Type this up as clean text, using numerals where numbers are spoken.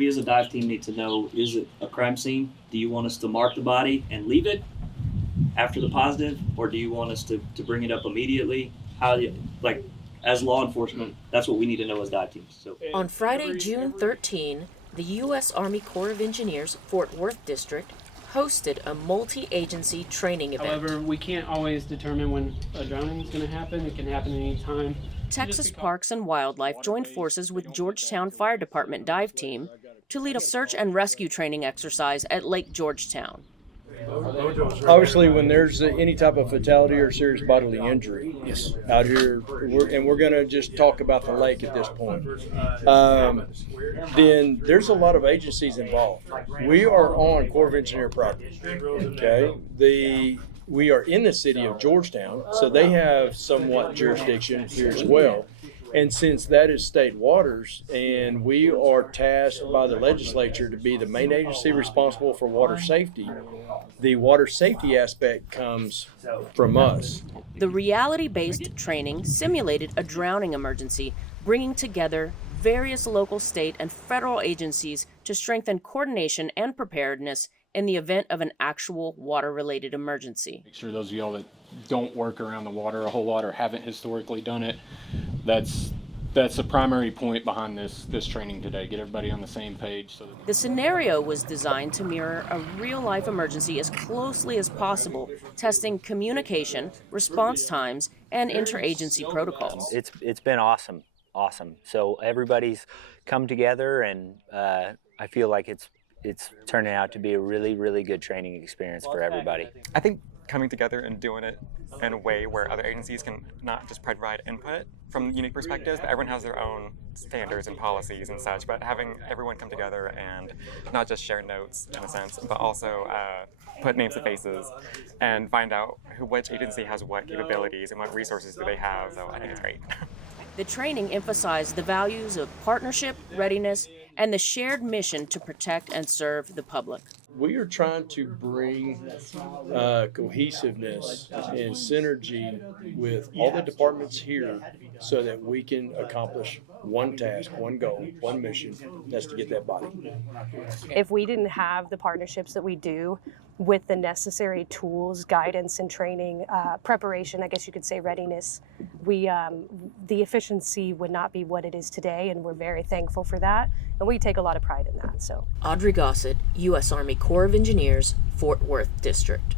we as a dive team need to know, is it a crime scene? Do you want us to mark the body and leave it after the positive, or do you want us to bring it up immediately? How do you, like, as law enforcement, that's what we need to know as dive teams. So On Friday, June 13, the U.S. Army Corps of Engineers Fort Worth District hosted a multi-agency training event. However, we can't always determine when a drowning is going to happen. It can happen any time. Texas Parks and Wildlife joined forces with Georgetown Fire Department dive team to lead a search and rescue training exercise at Lake Georgetown. Obviously, when there's any type of fatality or serious bodily injury out here, we're going to just talk about the lake at this point, then there's a lot of agencies involved. We are on Corps of Engineer property, okay? We are in the city of Georgetown, so they have somewhat jurisdiction here as well. And since that is state waters, and we are tasked by the legislature to be the main agency responsible for water safety, the water safety aspect comes from us. The reality-based training simulated a drowning emergency, bringing together various local, state, and federal agencies to strengthen coordination and preparedness in the event of an actual water-related emergency. Make sure those of y'all that don't work around the water a whole lot or haven't historically done it, that's the primary point behind this training today. Get everybody on the same page. The scenario was designed to mirror a real-life emergency as closely as possible, testing communication, response times, and interagency protocols. It's been awesome. So everybody's come together, and I feel like it's turning out to be a really, really good training experience for everybody. I think coming together and doing it in a way where other agencies can not just provide input from unique perspectives, but everyone has their own standards and policies and such, but having everyone come together and not just share notes in a sense, but also put names to faces and find out which agency has what capabilities and what resources do they have. So I think it's great. The training emphasized the values of partnership, readiness, and the shared mission to protect and serve the public. We are trying to bring cohesiveness and synergy with all the departments here so that we can accomplish one task, one goal, one mission, that's to get that body. If we didn't have the partnerships that we do with the necessary tools, guidance and training, preparation, I guess you could say readiness, the efficiency would not be what it is today, and we're very thankful for that, and we take a lot of pride in that. So, Audrey Gossett, U.S. Army Corps of Engineers, Fort Worth District.